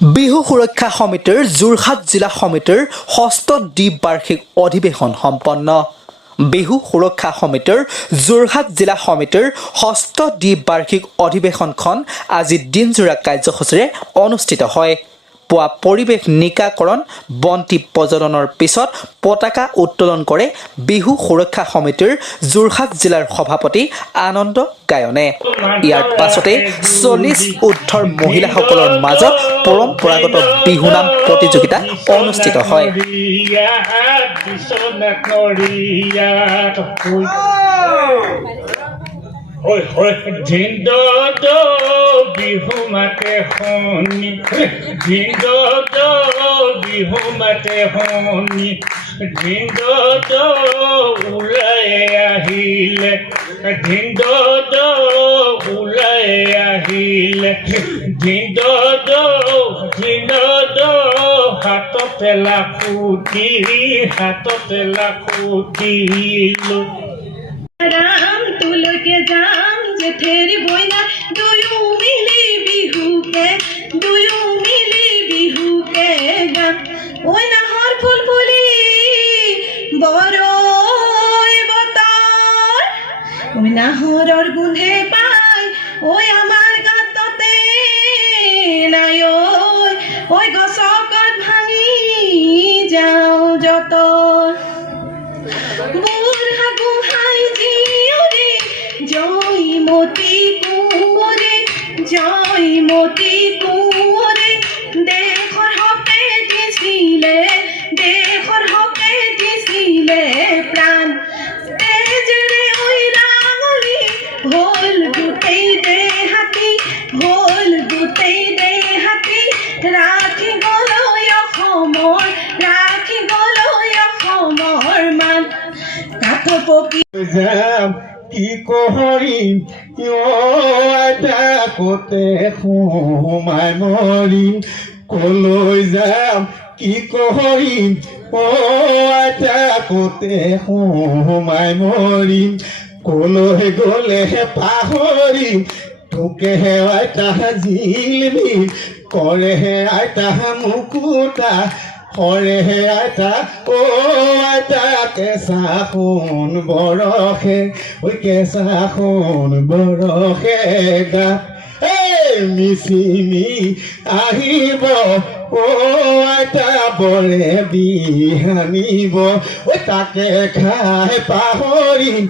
বিহু সুৰক্ষা সমিতিৰ যোৰহাট জিলা সমিতিৰ ষষ্ঠ দ্বিবাৰ্ষিক অধিৱেশন সম্পন্ন। বিহু সুৰক্ষা সমিতিৰ যোৰহাট জিলা সমিতিৰ ষষ্ঠ দ্বিবাৰ্ষিক অধিৱেশনখন আজি দিনজোৰা কাৰ্যসূচীৰে অনুষ্ঠিত হয়। পুৱা পৰিৱেশ নিকাকৰণ বন্তি প্ৰজ্বলনৰ পিছত পতাকা উত্তোলন কৰে বিহু সুৰক্ষা সমিতিৰ যোৰহাট জিলাৰ সভাপতি আনন্দ গায়নে। ইয়াৰ পাছতে 40 ঊৰ্ধৰ মহিলাসকলৰ মাজত পৰম্পৰাগত বিহুনাম প্ৰতিযোগিতা অনুষ্ঠিত হয়। Oi, oi, dindo do bihu mate honi, dindo do bihu mate honi, dindo do ulai ahile, dindo do ulai ahile, dindo do hatote la kuti lo. Ram तुलके जाम जे तेरी बोइना दुयू मिली बिहू के गाम ओइ नाहर फुलफुली बरई बतर ओइ नाहरर गुंधे पाय ओइ आमार गातते নাই ओइ गसकत भाঙি যাও যত জয়মতী কুঁৱৰে দেশৰ হকে দিছিলে প্ৰাণ তেজেৰে ঐ ৰাঙলী হ'ল গোটেই দেহাতী ৰাখি গলৈ অসমৰ মান কাঠ পকি কি কৰিম এটা কোতে সোমাই মৰিম কলৈ যাম কি কৰিম এটা কোতে সোমাই মৰিম কলৈ গ'লে পাহৰিম তোকে আইতা জিলমিল কৰে আইতা মুকুতা হৰে আইতা আইতা কেঁচা সোণ বৰষে ঐ কেঁচা সোণ বৰষে গা মিচিমি আহিব আইতা বৰে বিহানিব ঐ তাকে খাই পাহৰিম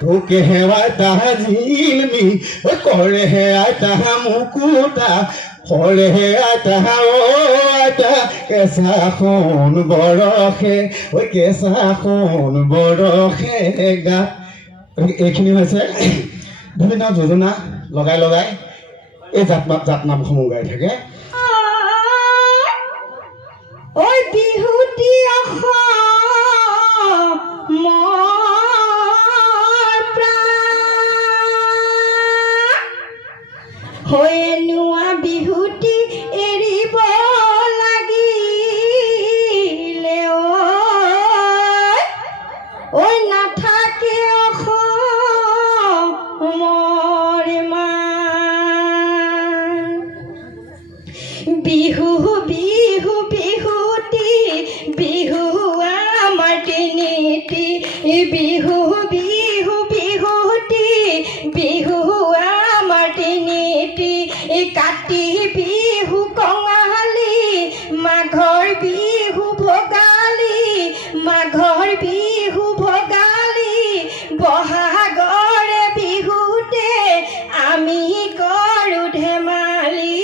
তোকে আইতা জিলমি ঐ কৰে আইতা মুকুতা হৰে আইতা আইতা কেঁচা সোণ বৰষে ঐ কেঁচা সোণ বৰষে গা। এইখিনি হৈছে বিভিন্ন যোজনা লগাই এই জাতনামসমূহ গাই থাকে। ঐ বিহুতি নোৱা বিহুতি এৰিব লাগিলে ঐ নাথাকে অসমৰ মান বিহুতি বিহু আমাৰ তিনিটি বিহুতি বিহু আমাৰ তিনিটি কাতি বিহু কঙালী মাঘৰ বিহু ভোগালী বহাগৰে বিহুতে আমি কৰোঁ ধেমালি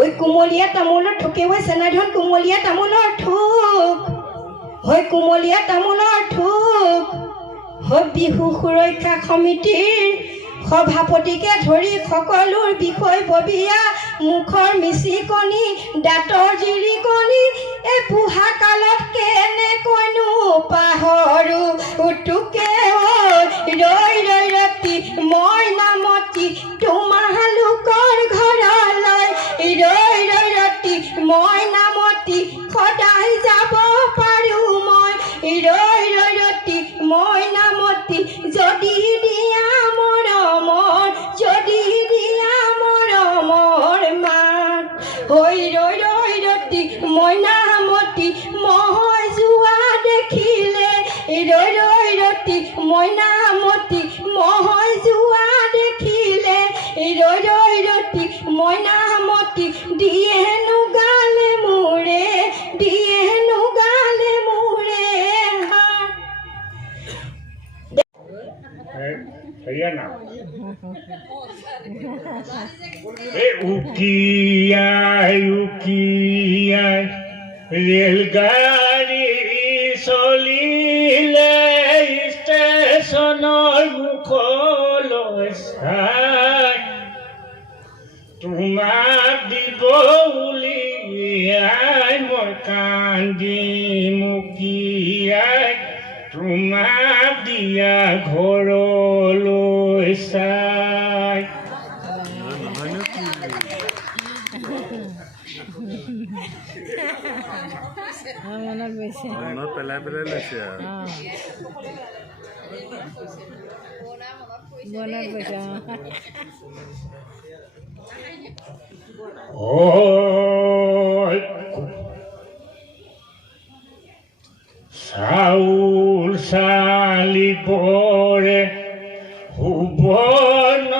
ঐ কুমলীয়া তামোলৰ ঠুকে ঐ চেনাধন কুমলীয়া তামোলৰ ঠুক বিহু সুৰক্ষা সমিতিৰ সভাপতিকে ধৰি সকলোৰ বিষয়ববীয়া মুখৰ মিচিকনি দাঁতৰ জিলিকনি এই বুঢ়া কালত কেনেকৈনো পাহৰো তোকে ৰৈ ৰাতি মই নামতি তোমালোকৰ ঘৰলৈ ৰৈ ৰাতি মই নামতি সদায় যাব পাৰোঁ মই ৰৈ ৰাতি মই নামতি যদি দিয়া মৰমৰ মইনামতি দিয়েনো গালে মোৰে দিয়েনো গালে মোৰে হাত Hariana. Ukiai, ৰেলগাড়ী চলিলে ষ্টেচনৰ মুখলৈ চাই তোমাক দিব উলিয়াই মই কান্দি মুকিয়াই তোমাক দিয়া ঘৰলৈ চাই মনত পেলাই পেলাই লৈছে চাউল চালিবৰে সুবৰ্ণ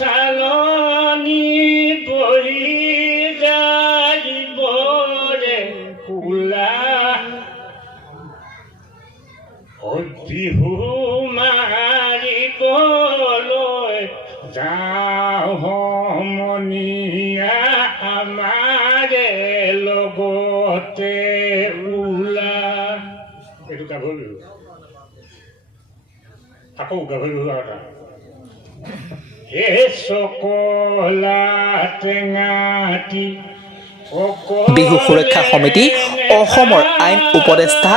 চালনী বহি যাইবৰে কোলা বিহু মাৰিবলৈ যাওঁ সমনীয়া আমাৰে লগতে ওলা এইটো গাভৰু বিহু আকৌ গাভৰু বিহু এটা হে চকলা টেঙাটি বিহু সুৰক্ষা সমিতি অসমৰ আইন উপদেষ্টা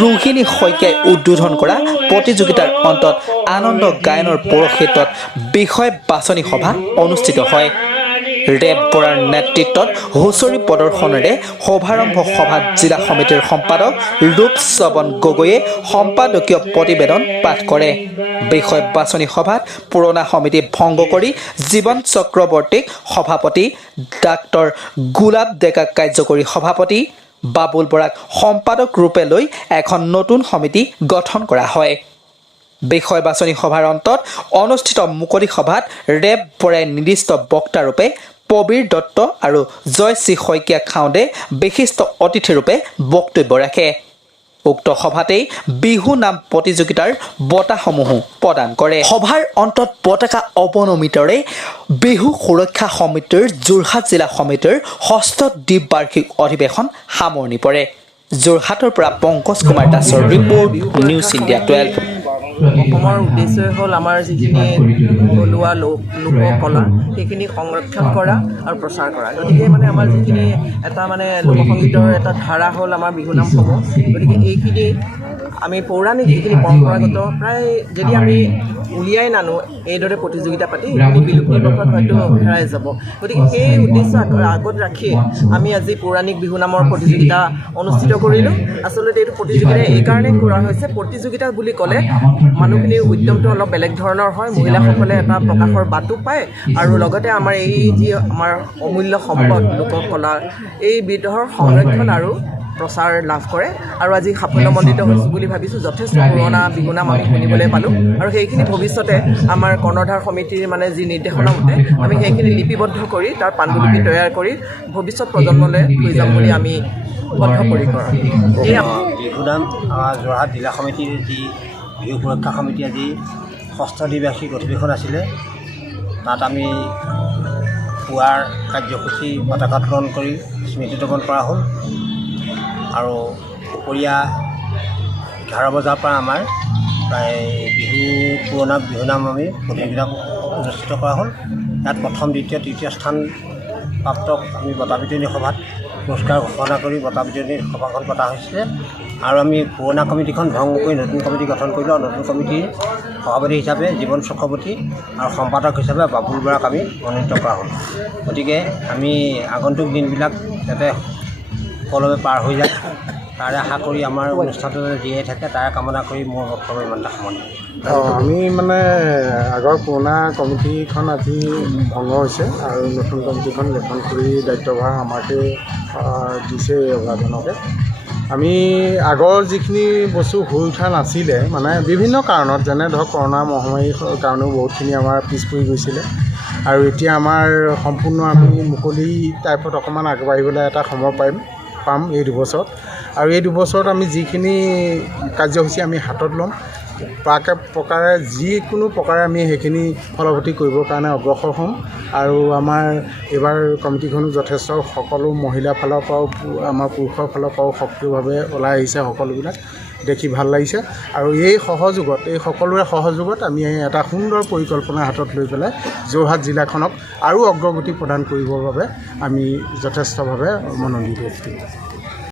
ৰোহিণী শইকীয়াই উদ্বোধন কৰা প্ৰতিযোগিতাৰ অন্তত আনন্দ গায়নৰ পৰক্ষেত্ৰত বিষয় বাছনি সভা অনুষ্ঠিত হয় ৰেপ বৰাৰ নেতৃত্বত হুঁচৰি প্ৰদৰ্শনেৰে শুভাৰম্ভ সভাত জিলা সমিতিৰ সম্পাদক ৰূপশ্ৰৱণ গগৈয়ে সম্পাদকীয় প্ৰতিবেদন পাঠ কৰে বিষয় বাছনি সভাত পুৰণা সমিতি ভংগ কৰি জীৱন চক্ৰৱৰ্তীক সভাপতি ডাক্তৰ গোলাপ ডেকা কাৰ্যকৰী সভাপতি বাবুল বৰাক সম্পাদক ৰূপে লৈ এখন নতুন সমিতি গঠন কৰা হয় বিষয় বাছনি সভাৰ অন্তত অনুষ্ঠিত মুকলি সভাত ৰেপ বৰাই নিৰ্দিষ্ট বক্তাৰূপে প্ৰবীৰ দত্ত আৰু জয়শ্ৰী শইকীয়া খাউণ্ডে বিশিষ্ট অতিথিৰূপে বক্তব্য ৰাখে উক্ত সভাতেই বিহু নাম প্ৰতিযোগিতাৰ বঁটাসমূহো প্ৰদান কৰে সভাৰ অন্তত পতাকা অৱনমিতৰে বিহু সুৰক্ষা সমিতিৰ যোৰহাট জিলা সমিতিৰ ষষ্ঠ দ্বীপবাৰ্ষিক অধিৱেশন সামৰণি পৰে যোৰহাটৰ পৰা পংকজ কুমাৰ দাসৰ ৰিপৰ্ট নিউজ ইণ্ডিয়া 12 অসমৰ উদ্দেশ্যই হ'ল আমাৰ যিখিনি থলুৱা লোককলা সেইখিনি সংৰক্ষণ কৰা আৰু প্ৰচাৰ কৰা গতিকে মানে আমাৰ যিখিনি এটা মানে লোকসংগীতৰ এটা ধাৰা হ'ল আমাৰ বিহুনামসমূহ গতিকে এইখিনি আমি পৌৰাণিক যিখিনি পৰম্পৰাগত প্ৰায় যদি আমি উলিয়াই নানো এইদৰে প্ৰতিযোগিতা পাতি বিলুপ্তিৰ পথত হয়তো হেৰাই যাব গতিকে সেই উদ্দেশ্য আগত ৰাখি আমি আজি পৌৰাণিক বিহুনামৰ প্ৰতিযোগিতা অনুষ্ঠিত কৰিলোঁ আচলতে এইটো প্ৰতিযোগিতা এইকাৰণে কৰা হৈছে প্ৰতিযোগিতা বুলি ক'লে মানুহখিনিৰ উদ্যমটো অলপ বেলেগ ধৰণৰ হয় মহিলাসকলে এটা প্ৰকাশৰ বাটো পায় আৰু লগতে আমাৰ এই যি আমাৰ অমূল্য সম্পদ লোককলা এই বিধৰ সংৰক্ষণ আৰু প্ৰচাৰ লাভ কৰে আৰু আজি সাফল্যমণ্ডিত হৈছোঁ বুলি ভাবিছোঁ যথেষ্ট পুৰণা বিহুনাম আমি শুনিবলৈ পালোঁ আৰু সেইখিনি ভৱিষ্যতে আমাৰ কৰ্ণধাৰ সমিতিৰ মানে যি নিৰ্দেশনা মতে আমি সেইখিনি লিপিবদ্ধ কৰি তাৰ পাণ্ডুলিপি তৈয়াৰ কৰি ভৱিষ্যত প্ৰজন্মলৈ থৈ যাম বুলি আমি বদ্ধপৰিকৰ বিহুনাম আমাৰ যোৰহাট জিলা সমিতিৰ যি বিহু সুৰক্ষা সমিতি আজি ষষ্ঠ দ্বিবাৰ্ষিক অধিৱেশন আছিলে তাত আমি পুৱাৰ কাৰ্যসূচী পতাকা উত্তোলন কৰি স্মৃতিতপন কৰা হ'ল আৰু দুপৰীয়া 11 বজাৰ পৰা আমাৰ প্ৰায় পুৰণা বিহুনাম আমি প্ৰতিযোগিতা অনুষ্ঠিত কৰা হ'ল ইয়াত প্ৰথম দ্বিতীয় তৃতীয় স্থান প্ৰাপ্তক আমি বঁটা বিতৰণী সভাত পুৰস্কাৰ ঘোষণা কৰি বঁটা বিতৰণী সভাখন পতা হৈছিলে আৰু আমি পুৰণা কমিটিখন ভংগ কৰি নতুন কমিটি গঠন কৰিলোঁ নতুন কমিটিৰ সভাপতি হিচাপে জীৱন চক্ৰৱৰ্তী আৰু সম্পাদক হিচাপে বাবুল বৰাক আমি মনোনীত কৰা হ'ল গতিকে আমি আগন্তুক দিনবিলাক যাতে সকলোৱে পাৰ হৈ যায় তাৰে আশা কৰি আমাৰ অনুষ্ঠানটো জীয়াই থাকে তাৰে কামনা কৰি মোৰ বক্তব্য ইমানটা সামৰণি আমি মানে আগৰ পুৰণা কমিটিখন আজি ভংগ হৈছে আৰু নতুন কমিটিখন গঠন কৰি দায়িত্বভাৰ আমাকে দিছে অভিভাৱকজনকে আমি আগৰ যিখিনি বস্তু হৈ উঠা নাছিলে মানে বিভিন্ন কাৰণত যেনে ধৰক কৰোণা মহামাৰীৰ কাৰণেও বহুতখিনি আমাৰ পিছ পৰি গৈছিলে আৰু এতিয়া আমাৰ সম্পূৰ্ণ আমি মুকলি টাইপত অকণমান আগবাঢ়িবলৈ এটা সময় পাম এই দুবছৰত। আৰু এই দুবছৰত আমি যিখিনি কাৰ্যসূচী আমি হাতত ল'ম প্ৰকাৰে যিকোনো প্ৰকাৰে আমি সেইখিনি ফলৱৰ্তী কৰিবৰ কাৰণে অগ্ৰসৰ হ'ম। আৰু আমাৰ এইবাৰ কমিটিখনো যথেষ্ট সকলো মহিলাৰ ফালৰ পৰাও আমাৰ পুৰুষৰ ফালৰ পৰাও সক্ৰিয়ভাৱে ওলাই আহিছে, সকলোবিলাক দেখি ভাল লাগিছে। আৰু এই সকলোৰে সহযোগত আমি এটা সুন্দৰ পৰিকল্পনা হাতত লৈ পেলাই যোৰহাট জিলাখনক আৰু অগ্ৰগতি প্ৰদান কৰিবৰ বাবে আমি যথেষ্টভাৱে মনোনিৱেশ কৰিম।